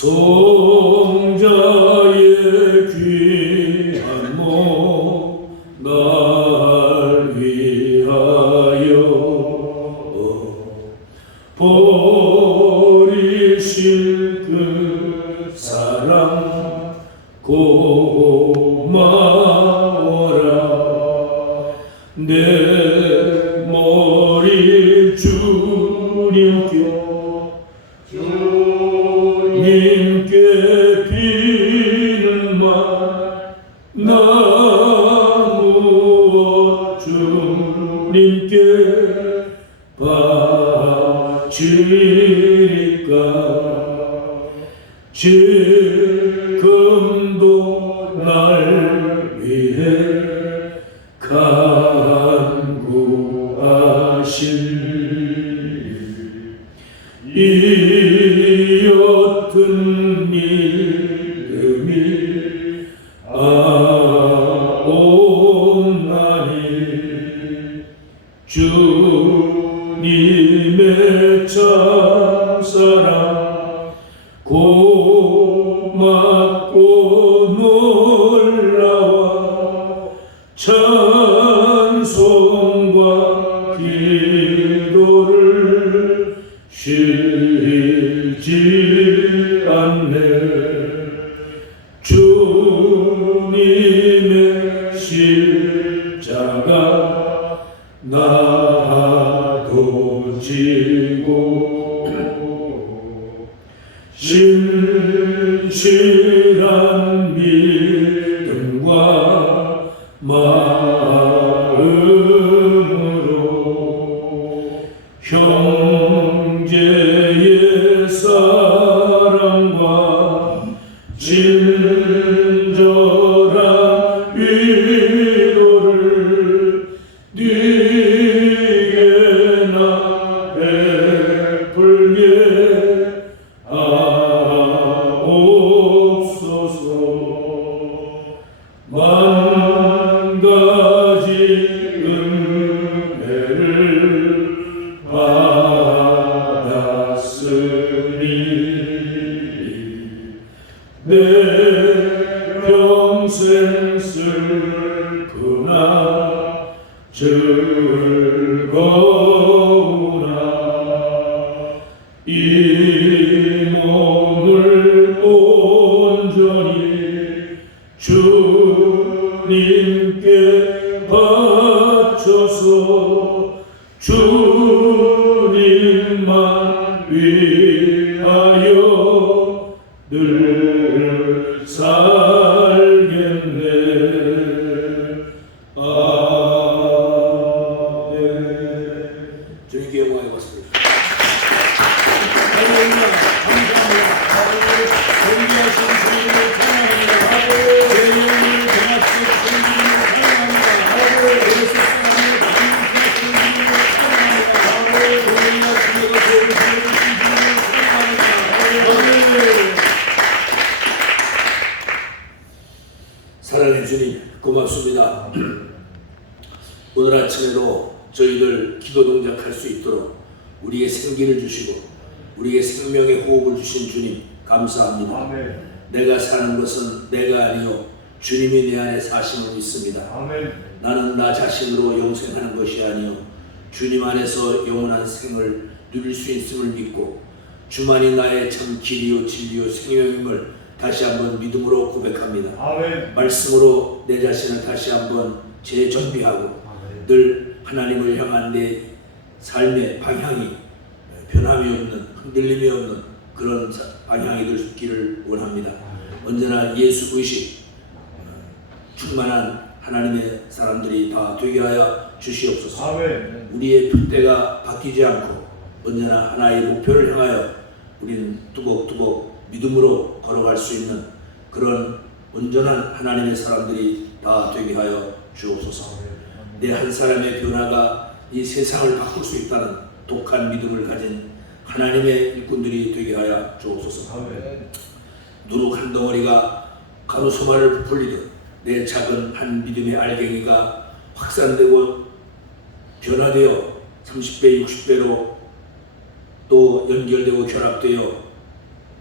성 주님께 비는 말 나무어 주님께 바치리 고맙고 놀 고맙습니다 오늘 아침에도 저희들 기도 동작할 수 있도록 우리의 생기를 주시고 우리의 생명의 호흡을 주신 주님 감사합니다. 아멘. 내가 사는 것은 내가 아니요 주님이 내 안에 사심을 믿습니다. 아멘. 나는 나 자신으로 영생하는 것이 아니요 주님 안에서 영원한 생을 누릴 수 있음을 믿고 주만이 나의 참 길이요 진리요 생명임을 다시 한번 믿음으로 고백합니다. 아멘. 말씀으로 내 자신을 다시 한번 재정비하고 아멘. 늘 하나님을 향한 내 삶의 방향이 변함이 없는 흔들림이 없는 그런 사- 방향이 되기를 원합니다. 언제나 예수 의식 어, 충만한 하나님의 사람들이 다 되게 하여 주시옵소서. 아멘. 우리의 풋대가 바뀌지 않고 언제나 하나의 목표를 향하여 우리는 뚜벅뚜벅 믿음으로 걸어갈 수 있는 그런 온전한 하나님의 사람들이 다 되게 하여 주옵소서. 내 한 사람의 변화가 이 세상을 바꿀 수 있다는 독한 믿음을 가진 하나님의 일꾼들이 되게 하여 주옵소서. 누룩 한 덩어리가 가로수말을 부풀리듯 내 작은 한 믿음의 알갱이가 확산되고 변화되어 30배, 60배로 또 연결되고 결합되어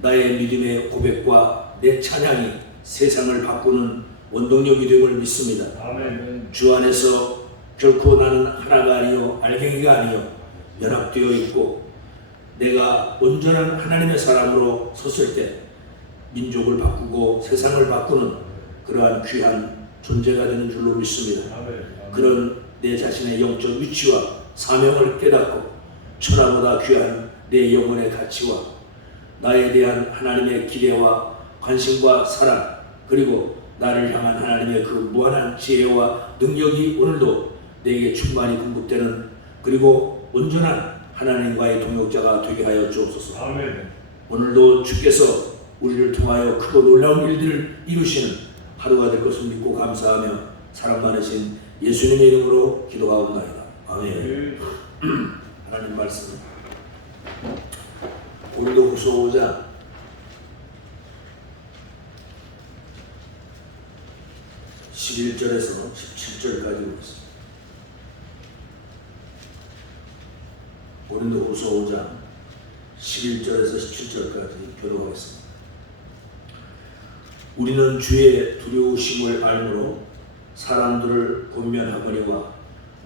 나의 믿음의 고백과 내 찬양이 세상을 바꾸는 원동력이 됨을 믿습니다. 아멘. 주 안에서 결코 나는 하나가 아니요 알갱이가 아니요 연합되어 있고 내가 온전한 하나님의 사람으로 섰을 때 민족을 바꾸고 세상을 바꾸는 그러한 귀한 존재가 되는 줄로 믿습니다. 아멘. 그런 내 자신의 영적 위치와 사명을 깨닫고 천하보다 귀한 내 영혼의 가치와 나에 대한 하나님의 기대와 관심과 사랑 그리고 나를 향한 하나님의 그 무한한 지혜와 능력이 오늘도 내게 충만히 공급되는 그리고 온전한 하나님과의 동역자가 되게 하여 주옵소서. 아멘. 오늘도 주께서 우리를 통하여 크고 놀라운 일들을 이루시는 하루가 될 것을 믿고 감사하며 사랑 많으신 예수님의 이름으로 기도하옵나이다. 아멘. 하나님 말씀. 오늘도 5장 11절에서 17절까지 보겠습니다. 고린도 후서 5장 11절에서 17절까지 교도하겠습니다. 우리는 주의 두려우심을 알므로 사람들을 권면하거니와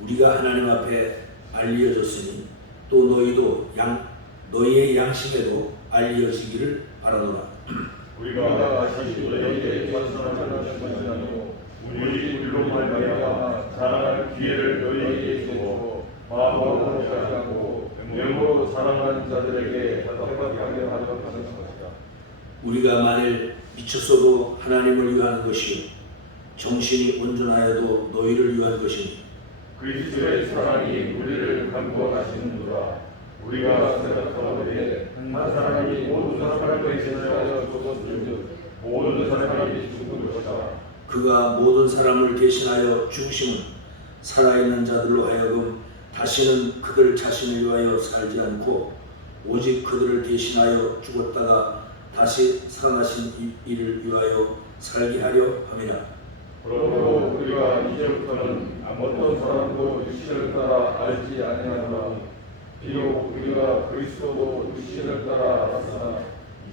우리가 하나님 앞에 알려졌으니 또 너희도 양 너희의 양심에도 알려지기를 바라노라. 우리가 다시 너희에게 전선하는 것은 아니고 우리 일로 말미암아 자랑할 기회를 너희에게 주고 마음으로 하지 않고 명으로 사랑하는 자들에게 답답하게 하도록 하는 것이다. 우리가 만일 미쳤어도 하나님을 위한 것이요 정신이 온전하여도 너희를 위한 것이니 그리스도의 사랑이 우리를 감동하시는도다. 우리가 생각하오되 한 사람이 모든 사람을 대신하여 죽었을 모든 사람이 죽은 것이다. 그가 모든 사람을 대신하여 죽으심은 살아있는 자들로 하여금 다시는 그들 자신을 위하여 살지 않고 오직 그들을 대신하여 죽었다가 다시 살아나신 이- 이를 위하여 살게 하려 함이라. 그러므로 우리가 이제부터는 어떤 사람도 육신을 따라 알지 아니하노라 비록 우리가 그리스도도 육신을 따라 알았으나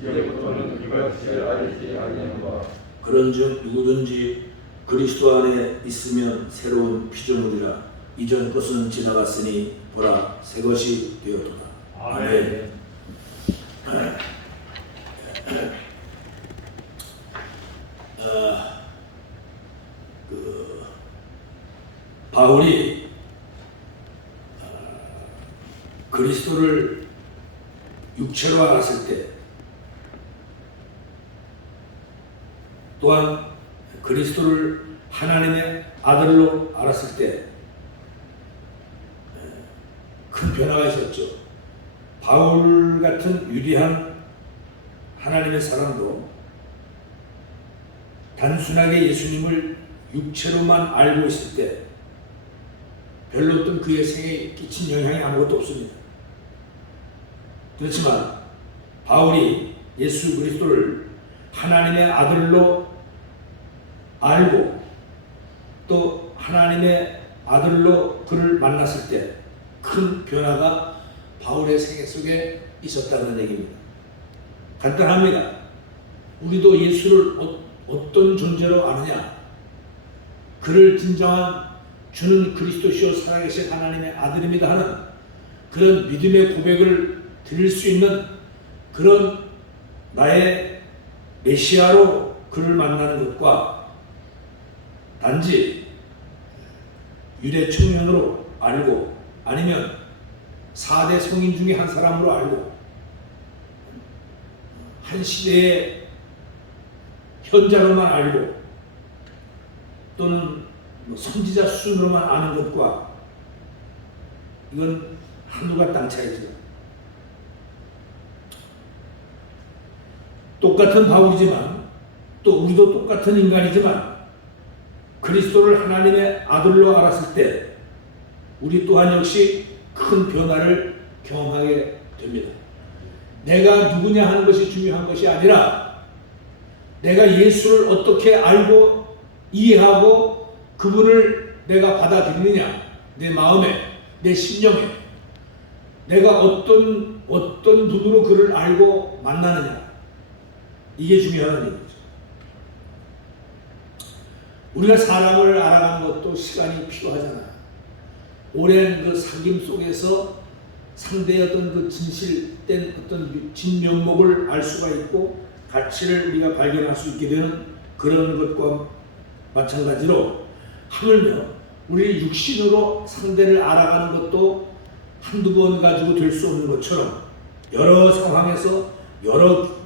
이제부터는 이같이 알지 아니하노라 그런즉 누구든지 그리스도 안에 있으면 새로운 피조물이라 이전 것은 지나갔으니 보라 새 것이 되었도다. 아멘. 아, 그 바울이 아, 그리스도를 육체로 알았을 때 또한 그리스도를 하나님의 아들로 알았을 때 큰 변화가 있었죠. 바울 같은 위대한 하나님의 사람도 단순하게 예수님을 육체로만 알고 있을 때 별로 어떤 그의 생에 끼친 영향이 아무것도 없습니다. 그렇지만 바울이 예수 그리스도를 하나님의 아들로 알고 또 하나님의 아들로 그를 만났을 때 큰 변화가 바울의 생애 속에 있었다는 얘기입니다. 간단합니다. 우리도 예수를 어, 어떤 존재로 아느냐? 그를 진정한 주는 그리스도시요 살아계신 하나님의 아들입니다 하는 그런 믿음의 고백을 드릴 수 있는 그런 나의 메시아로 그를 만나는 것과 단지 유대 청년으로 알고 아니면 4대 성인 중에 한 사람으로 알고 한 시대의 현자로만 알고 또는 뭐 선지자 수준으로만 아는 것과 이건 한두가 땅 차이죠. 똑같은 바울이지만 또 우리도 똑같은 인간이지만 그리스도를 하나님의 아들로 알았을 때 우리 또한 역시 큰 변화를 경험하게 됩니다. 내가 누구냐 하는 것이 중요한 것이 아니라 내가 예수를 어떻게 알고 이해하고 그분을 내가 받아들이느냐 내 마음에 내 심령에 내가 어떤 어떤 눈으로 그를 알고 만나느냐 이게 중요하다는 얘기죠. 우리가 사람을 알아가는 것도 시간이 필요하잖아요. 오랜 그 사귐 속에서 상대의 어떤 그 진실된 어떤 진면목을 알 수가 있고 가치를 우리가 발견할 수 있게 되는 그런 것과 마찬가지로 하물며 우리 육신으로 상대를 알아가는 것도 한두 번 가지고 될 수 없는 것처럼 여러 상황에서 여러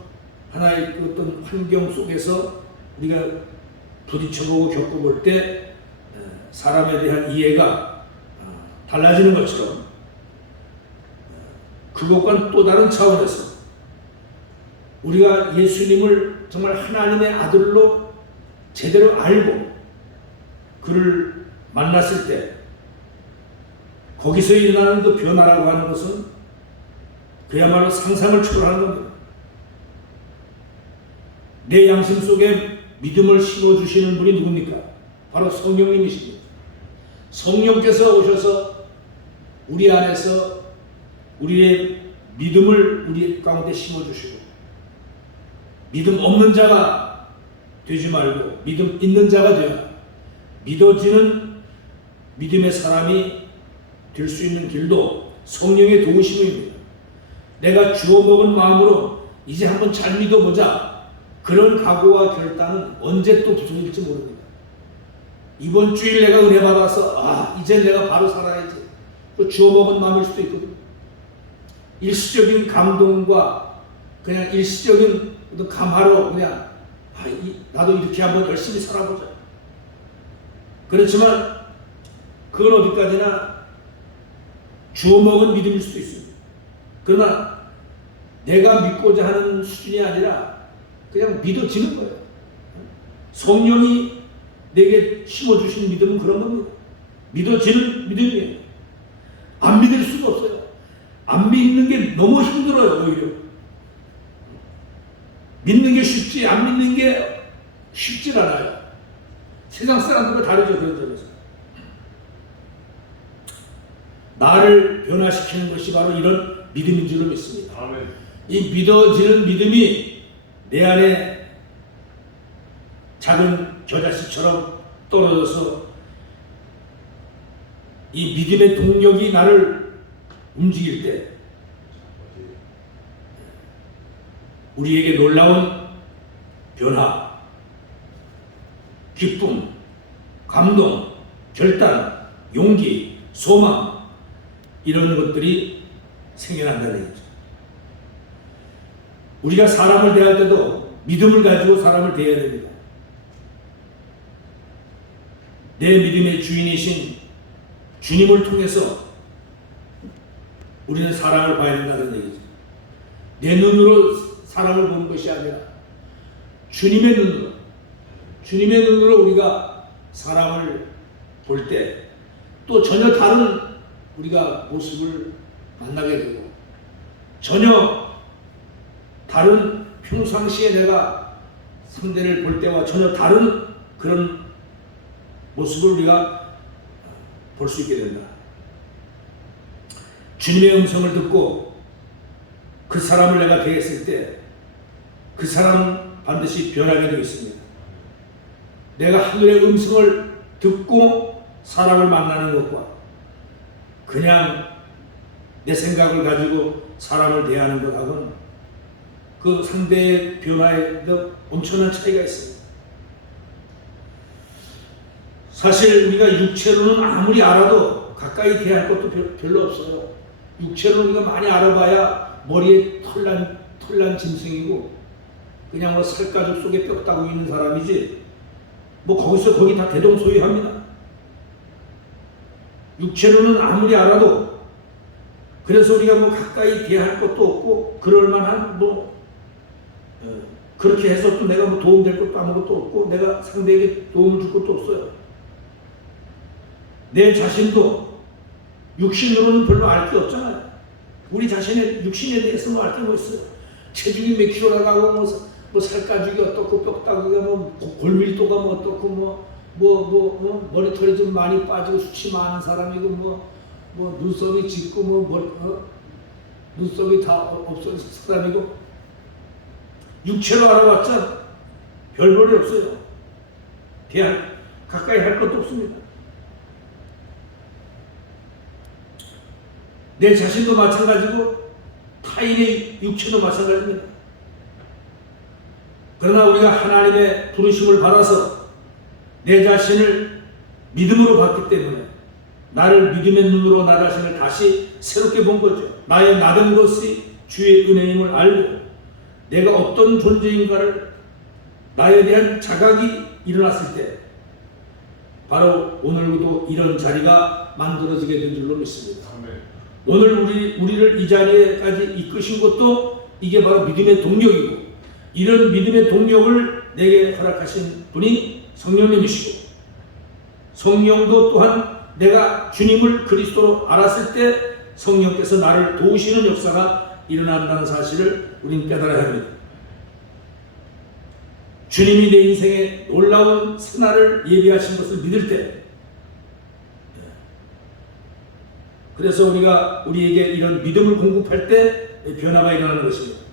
하나의 그 어떤 환경 속에서 우리가 부딪혀보고 겪어볼 때 에, 사람에 대한 이해가 어, 달라지는 것처럼 어, 그것과는 또 다른 차원에서 우리가 예수님을 정말 하나님의 아들로 제대로 알고 그를 만났을 때 거기서 일어나는 그 변화라고 하는 것은 그야말로 상상을 초월하는 겁니다. 내 양심 속에 믿음을 심어주시는 분이 누굽니까? 바로 성령님이십니다. 성령께서 오셔서 우리 안에서 우리의 믿음을 우리 가운데 심어주시고 믿음 없는 자가 되지 말고 믿음 있는 자가 되어 믿어지는 믿음의 사람이 될 수 있는 길도 성령의 도우심입니다. 내가 주워 먹은 마음으로 이제 한번 잘 믿어보자. 그런 각오와 결단은 언제 또 부서질지 모릅니다. 이번 주일 내가 은혜 받아서 아 이제 내가 바로 살아야지. 또 주워 먹은 마음일 수도 있거든요. 일시적인 감동과 그냥 일시적인 감화로 그냥 아, 이, 나도 이렇게 한번 열심히 살아보자. 그렇지만 그건 어디까지나 주워 먹은 믿음일 수도 있습니다. 그러나 내가 믿고자 하는 수준이 아니라 그냥 믿어지는 거예요. 성령이 내게 심어주신 믿음은 그런 겁니다. 믿어지는 믿음이에요. 안 믿을 수가 없어요. 안 믿는 게 너무 힘들어요, 오히려. 믿는 게 쉽지, 안 믿는 게 쉽질 않아요. 세상 사람들과 다르죠, 그런 점에서. 나를 변화시키는 것이 바로 이런 믿음인 줄로 믿습니다. 아멘. 이 믿어지는 믿음이 내 안에 작은 겨자씨처럼 떨어져서 이 믿음의 동력이 나를 움직일 때 우리에게 놀라운 변화, 기쁨, 감동, 결단, 용기, 소망 이런 것들이 생겨난다는 얘기죠. 우리가 사람을 대할 때도 믿음을 가지고 사람을 대해야 됩니다. 내 믿음의 주인이신 주님을 통해서 우리는 사람을 봐야 된다는 얘기죠. 내 눈으로 사람을 보는 것이 아니라 주님의 눈으로, 주님의 눈으로 우리가 사람을 볼 때 또 전혀 다른 우리가 모습을 만나게 되고 전혀 다른 평상시에 내가 상대를 볼 때와 전혀 다른 그런 모습을 우리가 볼 수 있게 된다. 주님의 음성을 듣고 그 사람을 내가 대했을 때 그 사람 반드시 변하게 되어 있습니다. 내가 하늘의 음성을 듣고 사람을 만나는 것과 그냥 내 생각을 가지고 사람을 대하는 것하고는 그 상대의 변화에도 엄청난 차이가 있습니다. 사실 우리가 육체로는 아무리 알아도 가까이 대할 것도 별- 별로 없어요. 육체로 우리가 많이 알아봐야 머리에 털난 털난 짐승이고 그냥 뭐 살가죽 속에 뼈 따고 있는 사람이지 뭐 거기서 거기 다 대동소이합니다. 육체로는 아무리 알아도 그래서 우리가 뭐 가까이 대할 것도 없고 그럴 만한 뭐 어, 그렇게 해서 또 내가 뭐 도움될 것도 아무것도 없고 내가 상대에게 도움을 줄 것도 없어요. 내 자신도 육신으로는 별로 알 게 없잖아요. 우리 자신의 육신에 대해서는 알 게 뭐 있어요. 체중이 몇 킬로 나가고 뭐, 사- 뭐 살가죽이 어떻고 뼈다귀가 뭐 고- 골밀도가 뭐 어떻고 뭐 뭐, 뭐, 뭐 머리털이 좀 많이 빠지고 수치 많은 사람이고 뭐, 뭐 눈썹이 짙고 뭐 머리, 어? 눈썹이 다 없어진 사람이고 육체로 알아봤자 별 볼이 없어요. 대할 가까이 할 것도 없습니다. 내 자신도 마찬가지고 타인의 육체도 마찬가지입니다. 그러나 우리가 하나님의 부르심을 받아서 내 자신을 믿음으로 봤기 때문에 나를 믿음의 눈으로 나 자신을 다시 새롭게 본 거죠. 나의 나된 것이 주의 은혜임을 알고 내가 어떤 존재인가를 나에 대한 자각이 일어났을 때 바로 오늘도 이런 자리가 만들어지게 된 줄로 믿습니다. 아멘. 오늘 우리 우리를 이 자리에까지 이끄신 것도 이게 바로 믿음의 동력이고 이런 믿음의 동력을 내게 허락하신 분이 성령님이시고 성령도 또한 내가 주님을 그리스도로 알았을 때 성령께서 나를 도우시는 역사가 일어난다는 사실을 우리는 깨달아야 합니다. 주님이 내 인생에 놀라운 새날을 예비하신 것을 믿을 때 그래서 우리가 우리에게 이런 믿음을 공급할 때 변화가 일어나는 것입니다.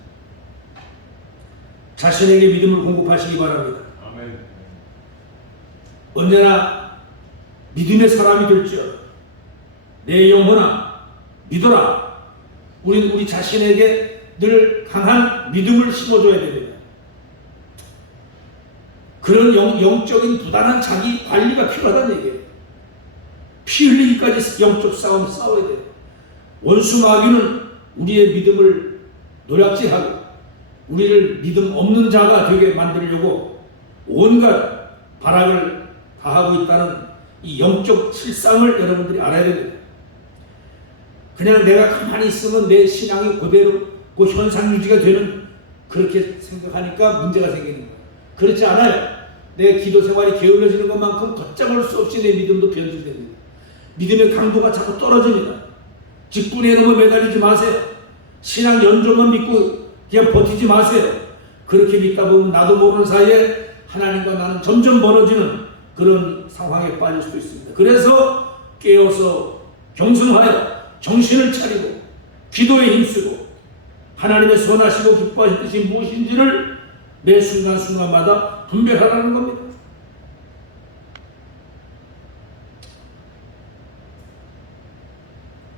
자신에게 믿음을 공급하시기 바랍니다. 아멘. 언제나 믿음의 사람이 될지어다. 내 영혼아 믿어라. 우리 우리 자신에게 늘 강한 믿음을 심어줘야 됩니다. 그런 영, 영적인 부단한 자기 관리가 필요하다는 얘기예요. 피 흘리기까지 영적 싸움 싸워야 돼요. 원수 마귀는 우리의 믿음을 노략질하고 우리를 믿음 없는 자가 되게 만들려고 온갖 발악을 다하고 있다는 이 영적 실상을 여러분들이 알아야 됩니다. 그냥 내가 가만히 있으면 내 신앙이 그대로 그 현상 유지가 되는 그렇게 생각하니까 문제가 생기는 거예요. 그렇지 않아요. 내 기도 생활이 게을러지는 것만큼 걷잡을 수 없이 내 믿음도 변질됩니다. 믿음의 강도가 자꾸 떨어집니다. 직분에 너무 매달리지 마세요. 신앙 연조만 믿고 그냥 버티지 마세요. 그렇게 믿다 보면 나도 모르는 사이에 하나님과 나는 점점 멀어지는 그런 상황에 빠질 수도 있습니다. 그래서 깨어서 경성하여 정신을 차리고 기도에 힘쓰고 하나님의 선하시고 기뻐하신 뜻이 무엇인지를 매 순간순간마다 분별하라는 겁니다.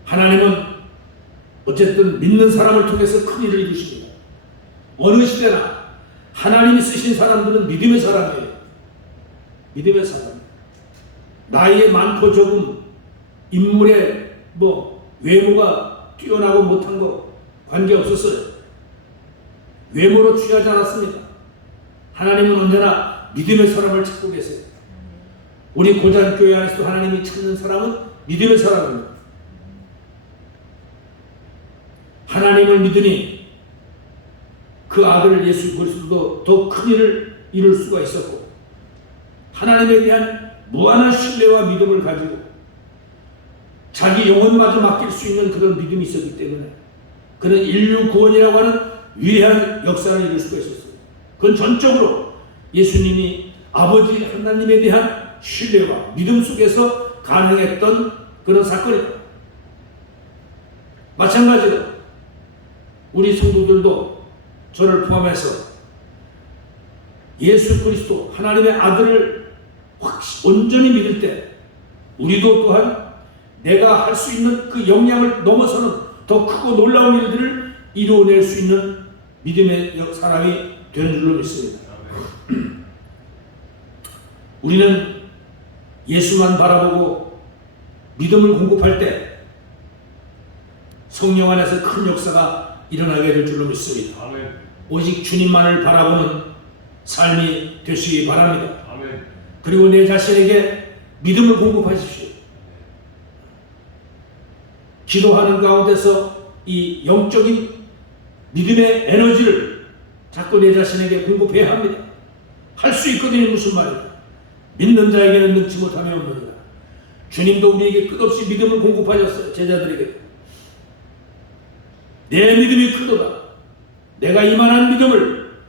하나님은 어쨌든 믿는 사람을 통해서 큰 일을 이루십니다. 어느 시대나 하나님이 쓰신 사람들은 믿음의 사람이에요. 믿음의 사람. 나이에 많고 적음, 인물의 뭐 외모가 뛰어나고 못한 거 관계 없었어요. 외모로 취하지 않았습니다. 하나님은 언제나 믿음의 사람을 찾고 계세요. 우리 고잔교회 안에서도 하나님이 찾는 사람은 믿음의 사람입니다. 하나님을 믿으니 그 아들 예수 그리스도도 더 큰 일을 이룰 수가 있었고 하나님에 대한 무한한 신뢰와 믿음을 가지고 자기 영혼마저 맡길 수 있는 그런 믿음이 있었기 때문에 그는 인류 구원이라고 하는 위대한 역사를 이룰 수가 있었어요. 그건 전적으로 예수님이 아버지 하나님에 대한 신뢰와 믿음 속에서 가능했던 그런 사건이다. 마찬가지로 우리 성도들도 저를 포함해서 예수 그리스도 하나님의 아들을 확 온전히 믿을 때 우리도 또한 내가 할 수 있는 그 역량을 넘어서는 더 크고 놀라운 일들을 이루어낼 수 있는 믿음의 역- 사람이 되는 줄로 믿습니다. 우리는 예수만 바라보고 믿음을 공급할 때 성령 안에서 큰 역사가 일어나게 될 줄로 믿습니다. 아멘. 오직 주님만을 바라보는 삶이 되시기 바랍니다. 아멘. 그리고 내 자신에게 믿음을 공급하십시오. 기도하는 가운데서 이 영적인 믿음의 에너지를 자꾸 내 자신에게 공급해야 합니다. 할 수 있거든요. 무슨 말이야. 믿는 자에게는 능치 못함이 없느니라. 주님도 우리에게 끝없이 믿음을 공급하셨어요. 제자들에게. 내 믿음이 크도다. 내가 이만한 믿음을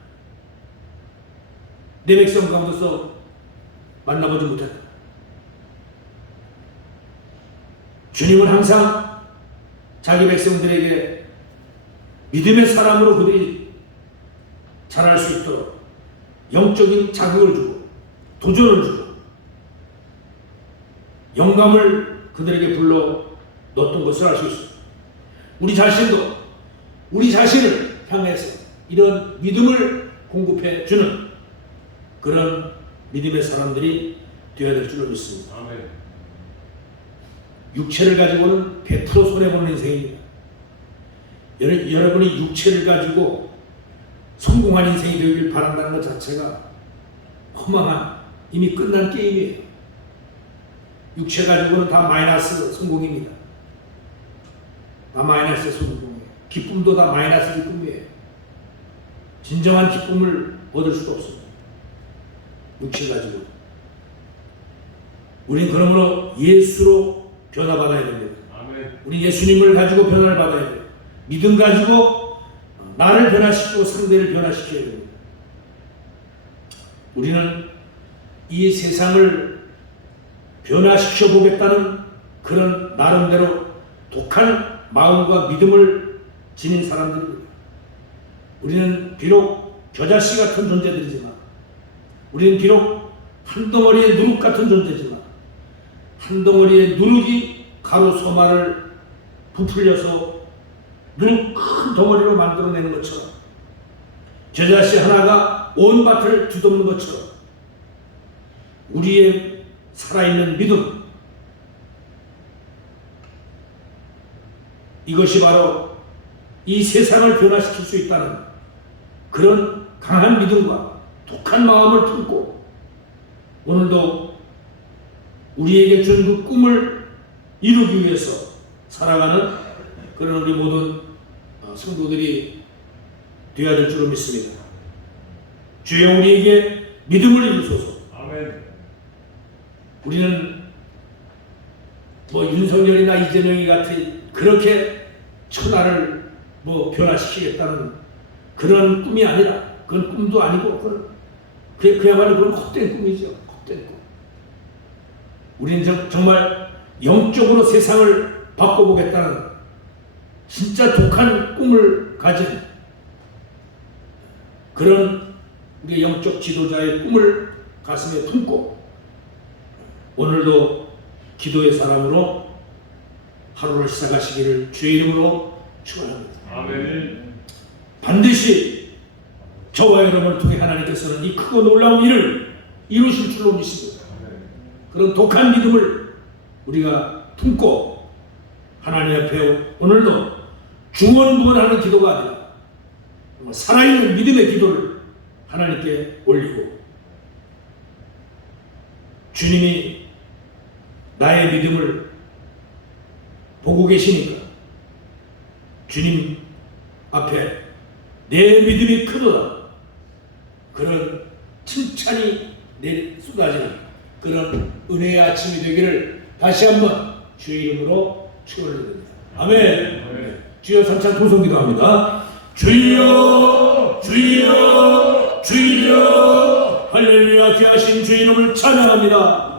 내 백성 가운데서 만나보지 못했다. 주님은 항상 자기 백성들에게 믿음의 사람으로 그들이 잘할 수 있도록 영적인 자극을 주고 도전을 주고 영감을 그들에게 불러 넣었던 것을 알 수 있습니다. 우리 자신도 우리 자신을 향해서 이런 믿음을 공급해 주는 그런 믿음의 사람들이 되어야 될 줄로 믿습니다. 아멘. 육체를 가지고는 100% 손해보는 인생입니다. 여러- 여러분이 육체를 가지고 성공한 인생이 되길 바란다는 것 자체가 허망한 이미 끝난 게임이에요. 육체 가지고는 다 마이너스 성공입니다. 다 마이너스 성공이에요. 기쁨도 다 마이너스 기쁨이에요. 진정한 기쁨을 얻을 수가 없습니다. 육체 가지고. 우린 그러므로 예수로 변화받아야 됩니다. 아멘. 우리 예수님을 가지고 변화를 받아야 돼요. 믿음 가지고 나를 변화시키고 상대를 변화시켜야 됩니다. 우리는 이 세상을 변화시켜 보겠다는 그런 나름대로 독한 마음과 믿음을 지닌 사람들입니다. 우리는 비록 겨자씨 같은 존재들이지만, 우리는 비록 한 덩어리의 누룩 같은 존재지만, 한 덩어리의 누룩이 가로 소마를 부풀려서 누룩 큰 덩어리로 만들어내는 것처럼 겨자씨 하나가 온 밭을 뒤덮는 것처럼 우리의 살아있는 믿음 이것이 바로 이 세상을 변화시킬 수 있다는 그런 강한 믿음과 독한 마음을 품고 오늘도 우리에게 준 그 꿈을 이루기 위해서 살아가는 그런 우리 모든 어, 성도들이 되어야 될 줄로 믿습니다. 주여 우리에게 믿음을 이루소서. 아멘. 우리는 뭐 윤석열이나 이재명이 같은 그렇게 천하를 뭐 변화시키겠다는 그런 꿈이 아니라 그건 꿈도 아니고 그건 그 그야말로 그런 헛된 꿈이죠. 헛된 꿈. 우리는 정- 정말 영적으로 세상을 바꿔보겠다는 진짜 독한 꿈을 가진 그런 우리 영적 지도자의 꿈을 가슴에 품고 오늘도 기도의 사람으로 하루를 시작하시기를 주의 이름으로 축원합니다. 아멘. 반드시 저와 여러분을 통해 하나님께서는 이 크고 놀라운 일을 이루실 줄로 믿습니다. 그런 독한 믿음을 우리가 품고 하나님 앞에 오늘도 중원부원하는 기도가 아니라 살아있는 믿음의 기도를 하나님께 올리고 주님이 나의 믿음을 보고 계시니까 주님 앞에 내 믿음이 크도다. 그런 칭찬이 내 쏟아지는 그런 은혜의 아침이 되기를 다시 한번 주의 이름으로 축원드립니다. 아멘. 아멘. 주여 삼창 통성기도 합니다. 주여 주여 주여 할렐루야 귀하신 주 이름을 찬양합니다.